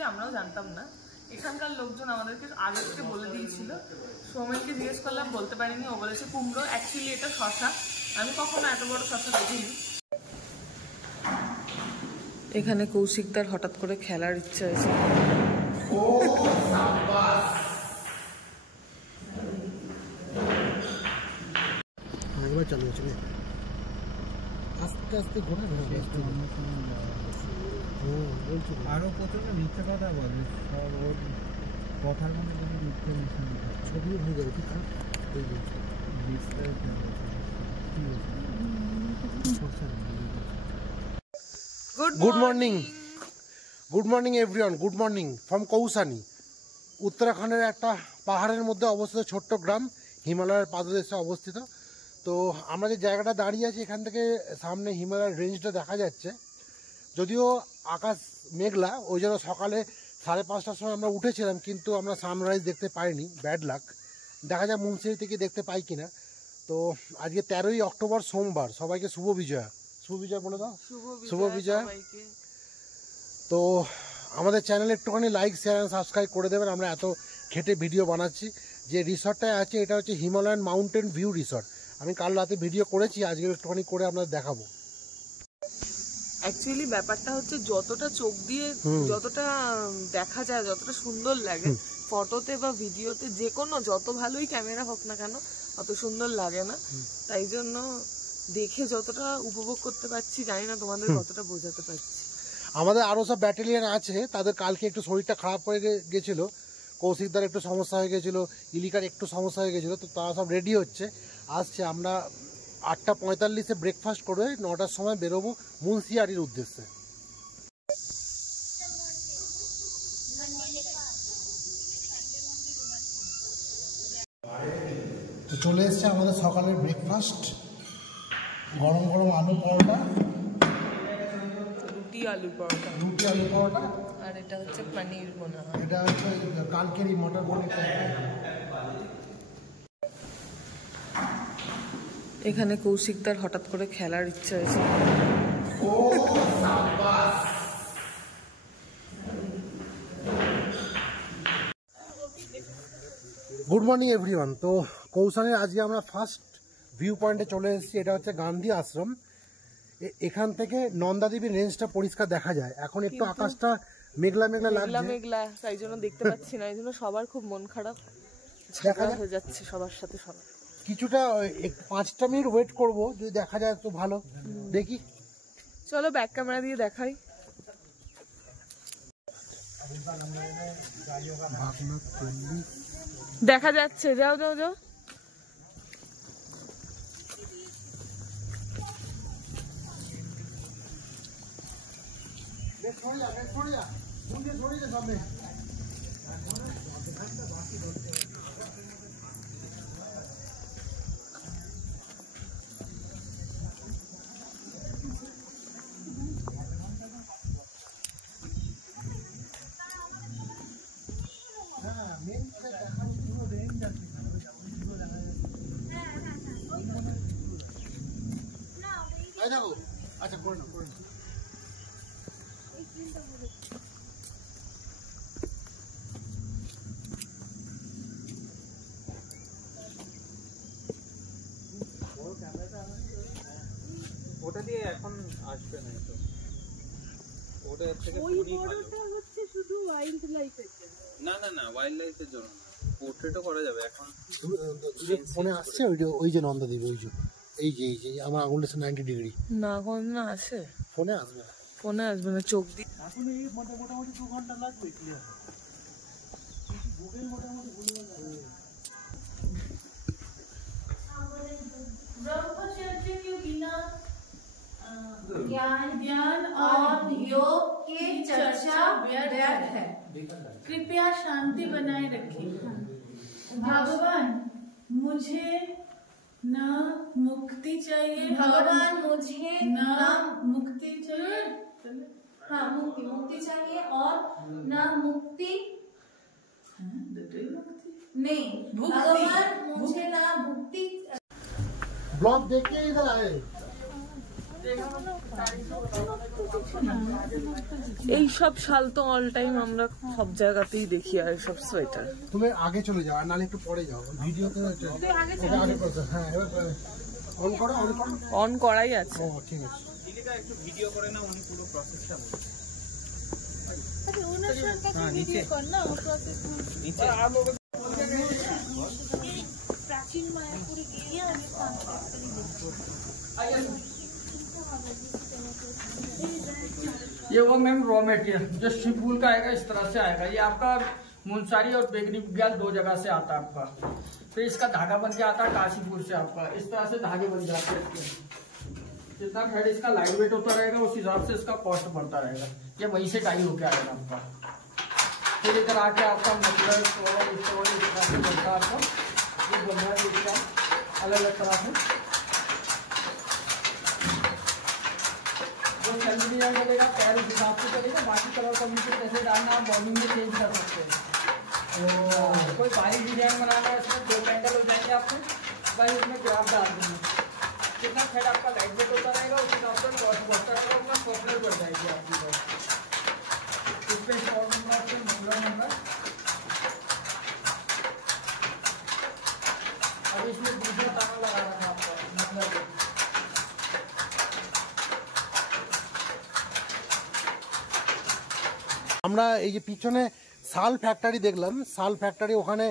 Actually আমরাও জানতাম না, এখানকার লোকজন আমাদেরকে আগে থেকে বলে দিয়েছিল। সৌমেনকে জিজ্ঞেস করলাম, বলতে পারিনি, ও বলেছে কুমড়ো। অ্যাকচুয়ালি এটা শশা, আমি কখনো এত বড় শশা দেখিনি। এখানে কৌশিকদার হঠাৎ করে খেলার ইচ্ছা হয়েছে। আস্তে আস্তে ঘোরা আরো প্রচন্ড মিথ্যে কথা বলে, সব ওর কথার মধ্যে কোনো মিথ্যে মিশন ছবিও হয়ে যাবে। ঠিক আছে, good morning, good morning everyone, good morning from Kausani. উত্তরাখণ্ডের একটা পাহাড়ের মধ্যে অবস্থিত ছোট্ট গ্রাম, হিমালয়ের পাদদেশে অবস্থিত। তো আমরা যে জায়গাটা দাঁড়িয়ে আছি, এখান থেকে সামনে হিমালয়ের রেঞ্জটা দেখা যাচ্ছে। যদিও আকাশ মেঘলা, ওই জন্য সকালে 5:30টার সময় আমরা উঠেছিলাম, কিন্তু আমরা সানরাইজ দেখতে পাইনি, ব্যাড লাক। দেখা যায় মুন্সিরি থেকে দেখতে পাই কিনা। তো আজকে 13ই অক্টোবর সোমবার, সবাইকে শুভ বিজয়া। শুভ বিজয় বলে দাও। শুভ বিজয়। তো আমাদের চ্যানেলে একটুখানি লাইক, শেয়ার, সাবস্ক্রাইব করে দেবেন। আমরা এত খেটে ভিডিও বানাচ্ছি। যে রিসর্টটায় আছে, এটা হচ্ছে হিমালয়ান মাউন্টেন ভিউ রিসর্ট। আমি কাল রাতে ভিডিও করেছি, আজকে একটুখানি করে আপনাদের দেখাবো। অ্যাকচুয়ালি ব্যাপারটা হচ্ছে, যতটা চোখ দিয়ে যতটা দেখা যায়, যতটা সুন্দর লাগে ফটোতে বা ভিডিওতে, যে কোনো যত ভালোই ক্যামেরা হোক না কেন, অত সুন্দর লাগে না। তাই জন্য দেখে যতটা উপভোগ করতে পারছি, জানি না তোমাদের কতটা বোঝাতে পারছি। আমাদের আরো সব ব্যাটালিয়ান আছে, তাদের কালকে একটু শরীরটা খারাপ হয়ে গেছিল। কৌশিকদার একটু সমস্যা হয়ে গেছিল, ইলিকার একটু সমস্যা হয়ে গেছিল। তো তারা সব রেডি হচ্ছে, আসছে। আমরা 8:45-এ ব্রেকফাস্ট করে 9টার সময় বেরোবো মুন্সিয়ারির উদ্দেশ্যে। তো চলে এসছে আমাদের সকালের ব্রেকফাস্ট, গরম গরম আলু পরোটা, রুটি আলু পরোটা, আর এটা হচ্ছে পনির বোনা, এটা হচ্ছে কালকেরই মটর পনির। এখানে কৌশিকদার হঠাৎ করে খেলার ইচ্ছা হয়েছে। Good morning everyone. তো কৌশানের আজকে আমরা ফার্স্ট ভিউ পয়েন্টে চলে এসেছি। এটা হচ্ছে গান্ধী আশ্রম। এখান থেকে নন্দাদেবীর রেঞ্জটা পরিষ্কার দেখা যায়। এখন একটু আকাশটা মেঘলা মেঘলা লাগছে, মেঘলা, তাই জন্য দেখতে পাচ্ছি না। এই জন্য সবার খুব মন খারাপ হয়ে যাচ্ছে সবার সাথে। সবার কিছুটা 5টা মিনিট ওয়েট করব, যদি দেখা যায় তো ভালো। দেখি, চলো ব্যাক ক্যামেরা দিয়ে দেখাই। দেখা যাচ্ছে, যাও যাও যাও। আচ্ছা, করে নাও, করে নাও। ওটা দিয়ে এখন আসবে না, তো ওটা থেকে হচ্ছে শুধু ওয়াইল্ড লাইফের জন্য। না ওয়াইল্ড লাইফের জন্য পোর্ট্রেটও করা যাবে। এখন ফোনে আসছে ওই যে নন্দাদেবী, এই যে আমার আঙুলটা 90 ডিগ্রি। না, কোন না আসে, ফোনে আসবে না, ফোনে আসবে না, চোখ দিয়ে। এখন এই মোটামুটি 2 ঘন্টা লাগবে ক্লিয়ার। ब्रह्मचर्य के बिना ज्ञान और योग की चर्चा व्यर्थ है। कृपया शांति बनाए रखिए। भगवान मुझे न मुक्ति चाहिए, भगवान मुझे न मुक्ति चाहिए, हाँ मुक्ति चाहिए, और न मुक्ति नहीं, भगवान मुझे ना भुक्ति। ब्लॉग देख के इधर आए। এই সব শাল তো অল টাইম আমরা সব জায়গাতেই দেখি আর সব সোয়েটার। তুমি আগে চলে যাও আর নালে একটু পরে যাও ভিডিওতে। হ্যাঁ এবার অন করো অন করো। অন করাই আছে। ও ঠিক আছে একটু ভিডিও করে না উনি পুরো প্রসেসটা अरे ओनर का वीडियो करना वो प्रोसेस নিচে प्राचीन मायापुरी एरिया और ये वो मैम रॉ मटेरियल जो शिवफूल का आएगा इस तरह से आएगा। ये आपका मुंसारी और बेगनी गैल 2 जगह से आता है आपका। फिर इसका धागा बन के आता है काशीपुर से आपका। इस तरह से धागे बन जाते हैं इसके। जितना थ्रेड इसका लाइट वेट होता रहेगा उस हिसाब से इसका कॉस्ट बढ़ता रहेगा। ये वहीं से टाई होके आएगा आपका। फिर इधर आके आपका मतलब बनता आपका ये बन रहा है इसका अलग अलग तरह से। जो सेल्फ डिजाइन चलेगा पैर उस हिसाब से चलेगा। बाकी कलर कॉम्बिनेशन कैसे डालना आप बॉर्डिंग में चेंज कर सकते हैं। कोई बारीक डिजाइन बनाना है इसमें 2 पैंडल हो जाएंगे आपको। भाई उसमें ग्राफ डाल देंगे। कितना थ्रेड आपका लाइट वेट होता रहेगा उस हिसाब से कॉस्ट बढ़ता रहेगा। अपना सॉफ्टवेयर बढ़ जाएगी आपकी बात। इस पे स्टॉक नंबर आपके मोबाइल नंबर और इसमें दूसरा ताला लगा रखा आपका मतलब আমরা এই যে পিছনে শাল ফ্যাক্টরি দেখলাম। শাল ফ্যাক্টরি ওখানে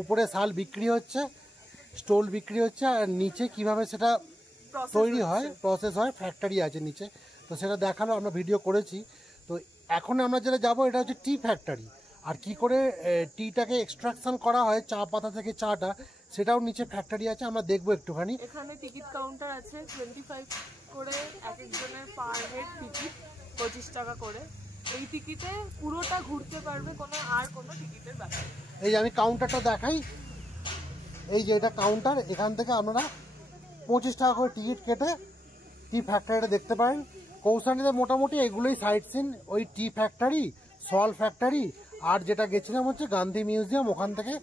উপরে শাল বিক্রি হচ্ছে, স্টোল বিক্রি হচ্ছে, আর নিচে কিভাবে সেটা তৈরি হয় প্রসেস হয় ফ্যাক্টরি আছে নিচে। তো সেটা দেখালো, আমরা ভিডিও করেছি। তো এখন আমরা যেটা যাবো এটা হচ্ছে টি ফ্যাক্টরি। আর কি করে টিটাকে এক্সট্রাকশন করা হয় চা পাতা থেকে চাটা, সেটাও নিচে ফ্যাক্টরি আছে, আমরা দেখবো একটুখানি। এখানে টিকিট কাউন্টার আছে 25 করে এক একজনের পার হেড টিকিট 25 টাকা করে। এই টিকিটে পুরোটা ঘুরতে পারবে, কোনো টিকিটের ব্যাপার। এই যে আমি কাউন্টারটা দেখাই, এই যে এটা কাউন্টার। এখান থেকে আপনারা 25 টাকা করে টিকিট কেটে টি ফ্যাক্টরিটা দেখতে পারেন। কৌশানীতে মোটামুটি এগুলোই সাইট সিন, ওই টি ফ্যাক্টরি, সল ফ্যাক্টরি, আর যেটা গেছিলাম হচ্ছে গান্ধী মিউজিয়াম। ওখান থেকে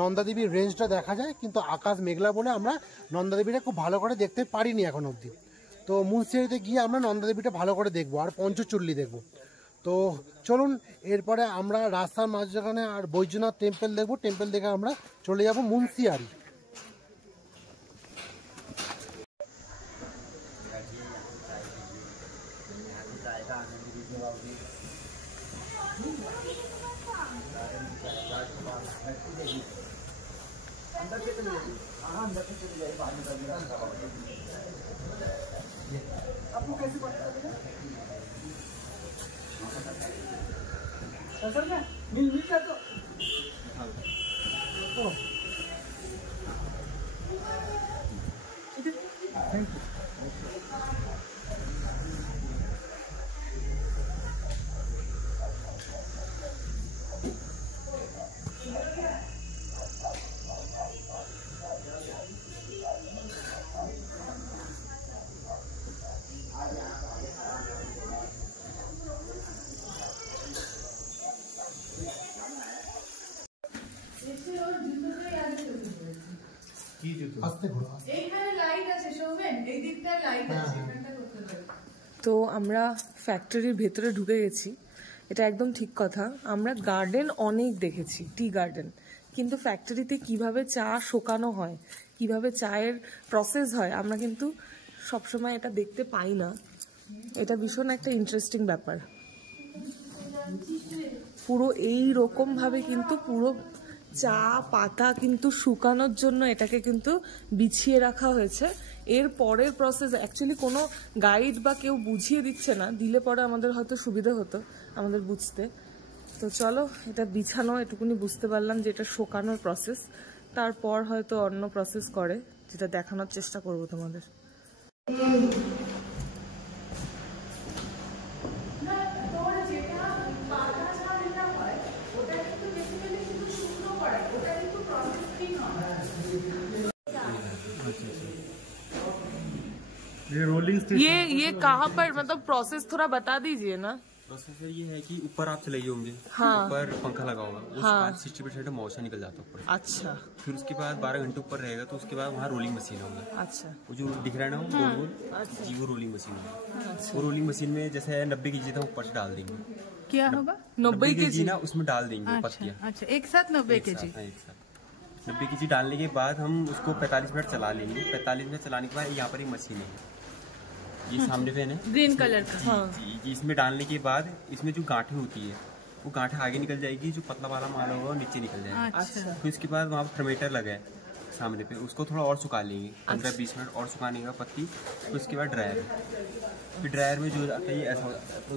নন্দাদেবীর রেঞ্জটা দেখা যায়, কিন্তু আকাশ মেঘলা বলে আমরা নন্দাদেবীটা খুব ভালো করে দেখতে পারিনি এখন অবধি। তো মুন্সিয়ারিতে গিয়ে আমরা নন্দাদেবীটা ভালো করে দেখবো আর পঞ্চচুল্লি দেখবো। তো চলুন এরপরে আমরা রাস্তার মাঝখানে আর বৈদ্যনাথ টেম্পল দেখবো। টেম্পল দেখে আমরা চলে যাব মুন্সিয়ারি। তো আমরা ফ্যাক্টরির ভেতরে ঢুকে গেছি, এটা একদম ঠিক কথা। আমরা গার্ডেন অনেক দেখেছি, টি গার্ডেন, কিন্তু ফ্যাক্টরিতে কিভাবে চা শোকানো হয়, কিভাবে চায়ের প্রসেস হয়, আমরা কিন্তু সবসময় এটা দেখতে পাই না। এটা ভীষণ একটা ইন্টারেস্টিং ব্যাপার। পুরো এই রকম ভাবে কিন্তু পুরো চা পাতা কিন্তু শুকানোর জন্য এটাকে কিন্তু বিছিয়ে রাখা হয়েছে। এর পরের প্রসেস অ্যাকচুয়ালি কোনো গাইড বা কেউ বুঝিয়ে দিচ্ছে না, দিলে পরে আমাদের হয়তো সুবিধা হতো আমাদের বুঝতে। তো চলো, এটা বিছানো এটুকুনি বুঝতে পারলাম যে এটা শুকানোর প্রসেস। তারপর হয়তো অন্য প্রসেস করে, যেটা দেখানোর চেষ্টা করব তোমাদের। ये रोलिंग ये कहाँ पर, मतलब प्रोसेस थोड़ा बता दीजिए ना। प्रोसेसर ये है कि ऊपर आप चले होंगे, हाँ। ऊपर पंखा लगा होगा, उसके हाँ। बाद 60% मॉइस्चर निकल जाता है ऊपर। अच्छा फिर उसके बाद 12 घंटे ऊपर रहेगा तो उसके बाद वहाँ रोलिंग मशीन होगी। अच्छा वो जो दिख रहा है ना वो गोल गोल, जी वो रोलिंग मशीन होगी। वो रोलिंग मशीन में जैसे 90 kg था ऊपर से डाल देंगे। क्या होगा? 90 kg ना उसमें डाल देंगे पत्तियाँ। अच्छा, एक साथ 90 एक kg। साथ, हाँ, एक साथ 90 kg डालने के बाद हम उसको 45 मिनट चला लेंगे। 45 मिनट चलाने के बाद यहाँ पर एक मशीन है, ये सामने फैन है ग्रीन कलर का। हाँ। जी, इसमें डालने के बाद इसमें जो गांठें होती है वो गांठें आगे निकल जाएगी, जो पतला वाला माल होगा वो नीचे निकल जाएगा। अच्छा। फिर उसके बाद वहाँ पर थर्मेटर लगा है सामने पे, उसको थोड़ा और सुखा लेंगे 15-20 मिनट और सुखाने का पत्ती। फिर उसके बाद ड्रायर, फिर ड्रायर में जो आता है ये ऐसा हो जाता है, तो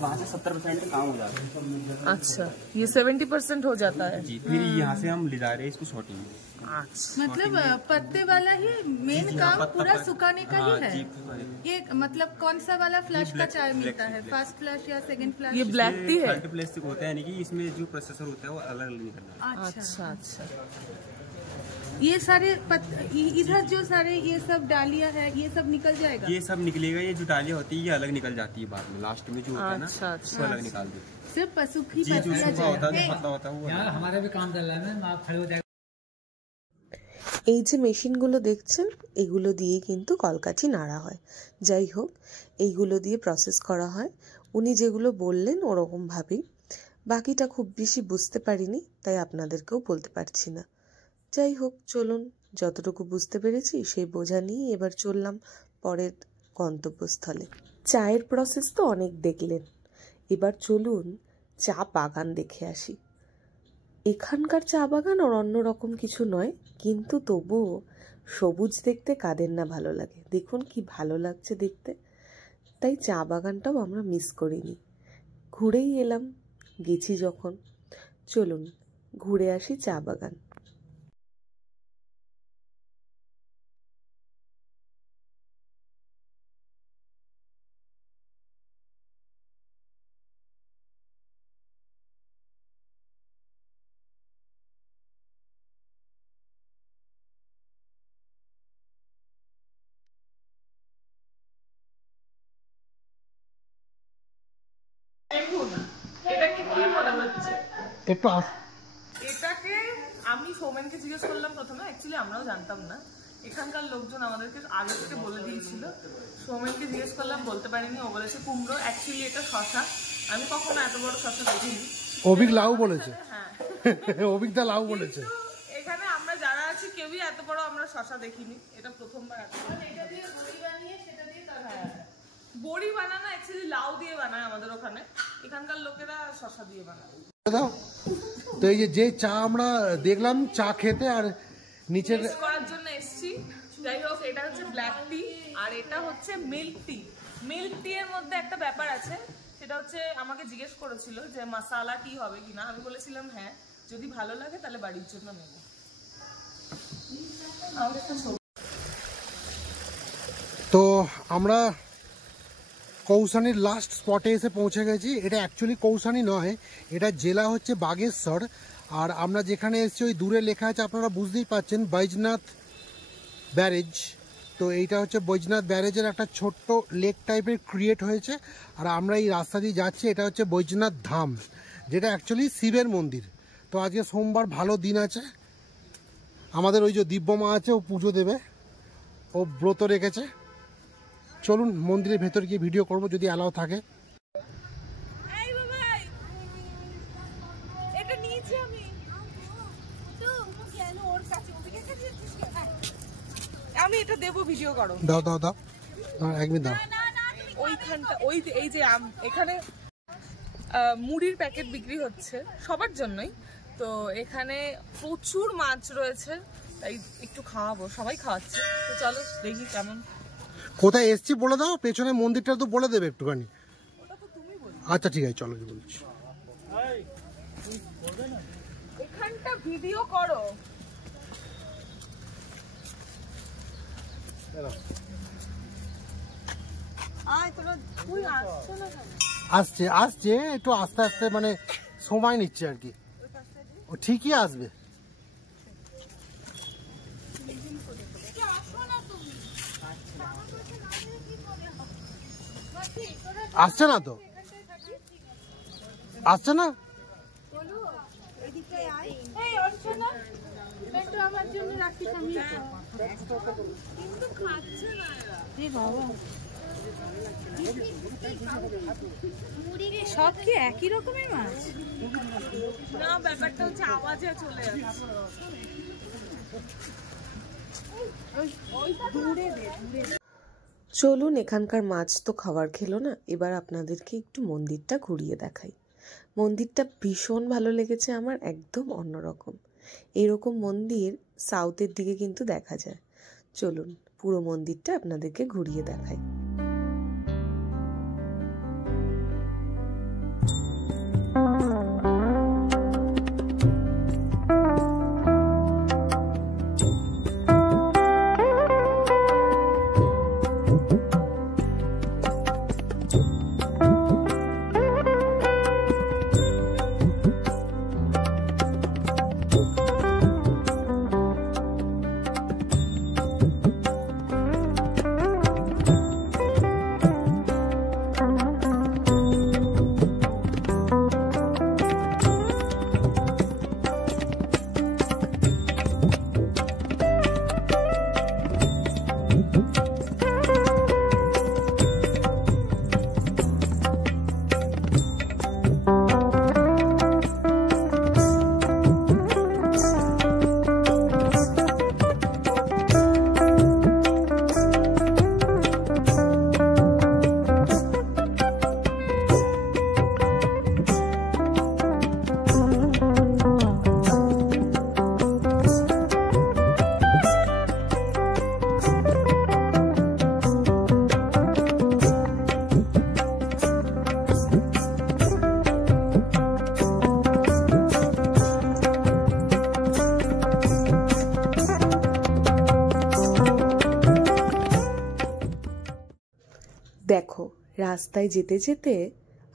वहाँ से 70% काम हो जाता है। अच्छा, ये 70% हो जाता है जी, फिर यहाँ से हम ले जा रहे हैं इसको सॉर्टिंग में। अच्छा मतलब पत्ते वाला ही मेन जी, काम पत्ता पूरा पर- सुखाने का हाँ, ही है। जी, ये मतलब कौन सा वाला फ्लैश का ब्लैक- चाय ब्लैक मिलता टी, है? ब्लैक। फर्स्ट फ्लैश या सेकंड फ्लैश? ये ब्लैक टी है। थर्ड प्लास्टिक होता है, यानी कि इसमें जो प्रोसेसर होता है वो अलग अलग निकलना है। अच्छा। अच्छा ये सारे इधर जो सारे ये सब डालियां है ये सब निकल जाएगा? ये सब निकलेगा, ये जो डालियाँ होती है ये अलग निकल जाती है बाद में, लास्ट में जो होता है ना अच्छा, उसको अलग निकाल देते हैं। सिर्फ पशु की जी, जो पत्तियां सूखा होता है जाएगा। जो पतला होता है वो अलग। हमारा भी काम चल रहा है ना, आप खड़े हो जाएगा। এই যে মেশিনগুলো দেখছেন এগুলো দিয়ে কিন্তু কলকাঠি নাড়া হয়। যাই হোক, এইগুলো দিয়ে প্রসেস করা হয়। উনি যেগুলো বললেন ওরকমভাবেই, বাকিটা খুব বেশি বুঝতে পারিনি, তাই আপনাদেরকেও বলতে পারছি না। যাই হোক, চলুন, যতটুকু বুঝতে পেরেছি সেই বোঝা নিয়ে এবার চললাম পরের গন্তব্যস্থলে। চায়ের প্রসেস তো অনেক দেখলেন, এবার চলুন চা বাগান দেখে আসি। এখানকার চা বাগান আর অন্যরকম কিছু নয়, কিন্তু তবুও সবুজ দেখতে কাদের না ভালো লাগে। দেখুন কি ভালো লাগছে দেখতে, তাই চা বাগানটাও আমরা মিস করিনি। ঘুরেই এলাম, গেছি যখন, চলুন ঘুরে আসি চা বাগান। এটাকে কি মনে হচ্ছে? একটু এটাকে আমি সৌমেনকে জিজ্ঞেস করলাম প্রথমে, অ্যাকচুয়ালি আমরাও জানতাম না, এখানকার লোকজন আমাদেরকে আগে থেকে বলে দিয়েছিল। সৌমেনকে জিজ্ঞেস করলাম, বলতে পারিনি, ও বলেছে কুমড়ো। অ্যাকচুয়ালি এটা শশা, আমি কখনো এত বড় শশা দেখিনি। অভিক লাউ বলেছে, হ্যাঁ, অভিক দা লাউ বলেছে। কিন্তু এখানে আমরা যারা আছি কেউই এত বড় আমরা শশা দেখিনি, এটা প্রথমবার। এটা দিয়ে বড়ি বানিয়ে সেটা দিয়ে বড়ি বানানো অ্যাকচুয়ালি লাউ দিয়ে বানায় আমাদের ওখানে, এখানকার লোকেরা শশা দিয়ে বানায়। তো এই যে চা আমরা দেখলাম চা খেতে আর নিচে টেস্ট করার জন্য এসেছি। যাই হোক, এটা হচ্ছে ব্ল্যাক টি আর এটা হচ্ছে মিল্ক টি। মিল্ক টি এর মধ্যে একটা ব্যাপার আছে, সেটা হচ্ছে আমাকে জিজ্ঞেস করেছিল যে মশালা টি হবে কিনা, আমি বলেছিলাম হ্যাঁ, যদি ভালো লাগে তাহলে বাড়ির জন্য নেব। তো আমরা কৌসানির লাস্ট স্পটে এসে পৌঁছে গেছি। এটা অ্যাকচুয়ালি কৌসানি নয়, এটা জেলা হচ্ছে বাগেশ্বর। আর আমরা যেখানে এসেছি ওই দূরে লেখা আছে, আপনারা বুঝতেই পাচ্ছেন, বৈজনাথ ব্যারেজ। তো এইটা হচ্ছে বৈজনাথ ব্যারেজের একটা ছোট্ট লেক টাইপের ক্রিয়েট হয়েছে। আর আমরা এই রাস্তা দিয়ে যাচ্ছি, এটা হচ্ছে বৈজনাথ ধাম, যেটা অ্যাকচুয়ালি শিবের মন্দির। তো আজকে সোমবার, ভালো দিন আছে। আমাদের ওই যে দিব্যমা আছে, ও পুজো দেবে, ও ব্রত রেখেছে। চলুন মন্দিরের ভেতর গিয়ে ভিডিও করব যদি অ্যালাউ থাকে। এটা নিয়েছি আমি, আমি এটা দেবো, ভিডিও করো। দাও দাও দাও, এক মিনিট দাও। ওইখানটা ওই এই যে এখানে মুড়ির প্যাকেট বিক্রি হচ্ছে সবার জন্যই। তো এখানে প্রচুর মাছ রয়েছে, তাই একটু খাওয়াবো, সবাই খাওয়াচ্ছে। তো চলো দেখি কেমন। কোথায় এসছি বলে দাও, পেছনে মন্দিরটা তো বলে দেবে একটুখানি। আচ্ছা ঠিক আছে, চলো বলছি। এখানটা ভিডিও করো। আসছে আসছে, একটু আস্তে আস্তে, মানে সময় নিচ্ছে আর কি, ও ঠিকই আসবে। আসছে না তো, আসছে না। আমার জন্য রাখিস আমি কিন্তু খাচ্ছে না বাবা। সব কি একই রকমের মাছ না, ব্যাপারটা হচ্ছে আওয়াজে চলে যাচ্ছে। চলুন, এখানকার মাছ তো খাবার খেলো না, এবার আপনাদেরকে একটু মন্দিরটা ঘুরিয়ে দেখাই। মন্দিরটা ভীষণ ভালো লেগেছে আমার, একদম অন্যরকম। এরকম মন্দির সাউথের দিকে কিন্তু দেখা যায়। চলুন পুরো মন্দিরটা আপনাদেরকে ঘুরিয়ে দেখাই। দেখো, রাস্তায় যেতে যেতে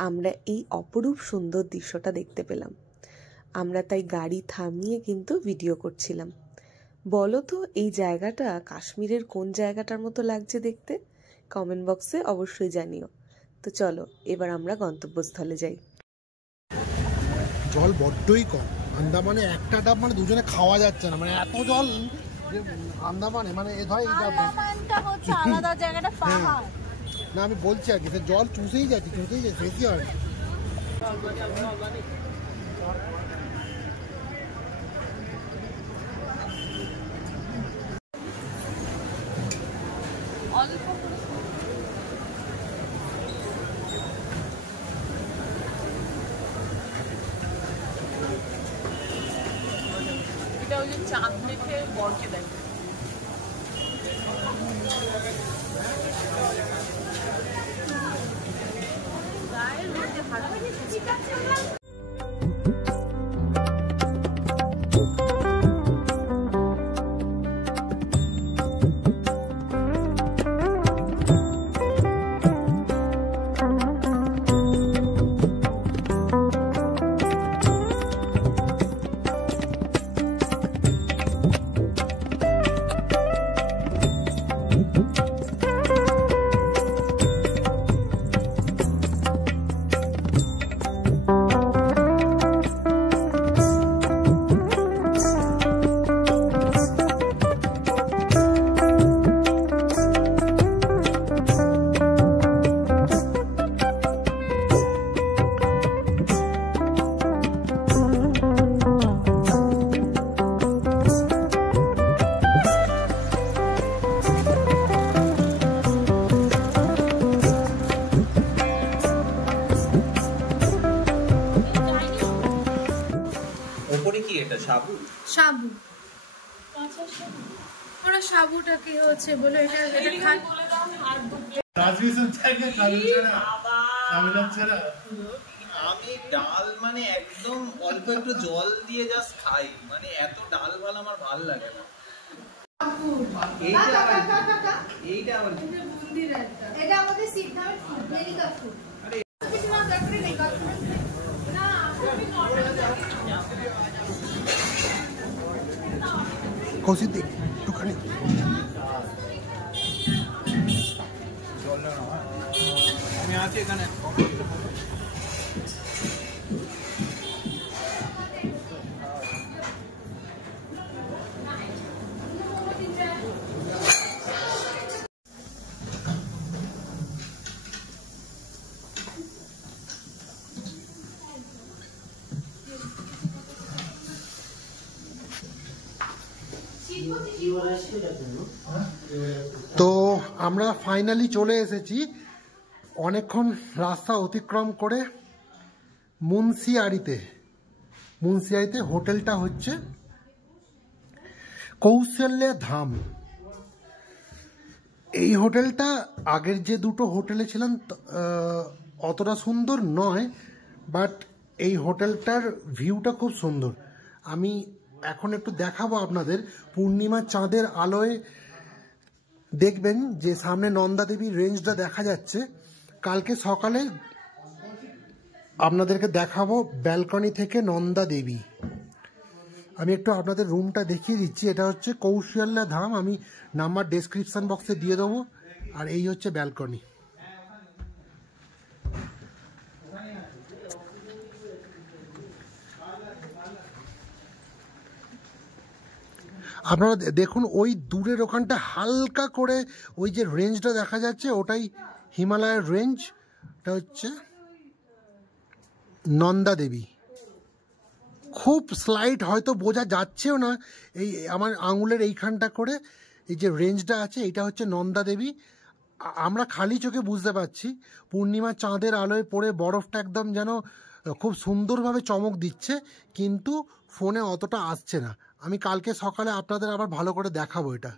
আমরা এই অপরূপ সুন্দর দৃশ্যটা দেখতে পেলাম। আমরা তাই গাড়ি থামিয়ে কিন্তু ভিডিও করছিলাম। বলো তো এই জায়গাটা কাশ্মীরের কোন জায়গাটার মতো লাগছে দেখতে? কমেন্ট বক্সে অবশ্যই জানিও। তো চলো এবার আমরা গন্তব্যস্থলে যাই। জল বড্ডই কম আন্দামানে, একটা ডাব মানে দুজনে খাওয়া যাচ্ছে না, মানে এত জল যে আন্দামানে, মানে এ ধর এই ডাব আলাদা জায়গাটা পাহাড় না, আমি বলছি আর কি, জল চুষেই যাচ্ছে শেষই হয়। এটা ওই যে চাঁদ মেখে বরকে দেয়। সাবু সাবু ওরা সাবুটাকে হচ্ছে বলে এটা খায়। আমি ডাল মানে একদম অল্প একটু জল দিয়ে জাস্ট খাই, মানে এত ডাল ভালো আমার ভালো লাগে না। এইটা আবার এটা আমাদের সিদ্ধার্থ ফুড, মেরিকা ফুড। কৌশিক দিক একটুখানি আছে এখানে। তো আমরা ফাইনালি চলে এসেছি অনেকক্ষণ রাস্তা অতিক্রম করে মুন্সিয়ারিতে। হোটেলটা হচ্ছে কৌশল্যা ধাম। এই হোটেলটা আগের যে দুটো হোটেলে ছিলাম অতটা সুন্দর নয়, বাট এই হোটেলটার ভিউটা খুব সুন্দর। আমি এখন একটু দেখাবো আপনাদের। পূর্ণিমা চাঁদের আলোয় দেখবেন যে সামনে নন্দা দেবীর রেঞ্জটা দেখা যাচ্ছে। কালকে সকালে আপনাদেরকে দেখাবো ব্যালকনি থেকে নন্দা দেবী। আমি একটু আপনাদের রুমটা দেখিয়ে দিচ্ছি। এটা হচ্ছে কৌশল্যা ধাম, আমি নাম্বার ডেসক্রিপশন বক্সে দিয়ে দেবো। আর এই হচ্ছে ব্যালকনি। আপনারা দেখুন ওই দূরের ওখানটা হালকা করে ওই যে রেঞ্জটা দেখা যাচ্ছে, ওটাই হিমালয়ের রেঞ্জ। এটা হচ্ছে নন্দা দেবী। খুব স্লাইট, হয়তো বোঝা যাচ্ছেও না, এই আমার আঙুলের এইখানটা করে এই যে রেঞ্জটা আছে, এটা হচ্ছে নন্দা দেবী। আমরা খালি চোখে বুঝতে পারছি পূর্ণিমা চাঁদের আলোয় পড়ে বরফটা একদম যেন খুব সুন্দরভাবে চমক দিচ্ছে, কিন্তু ফোনে অতটা আসছে না। আমি কালকে সকালে আপনাদের আবার ভালো করে দেখাবো এটা।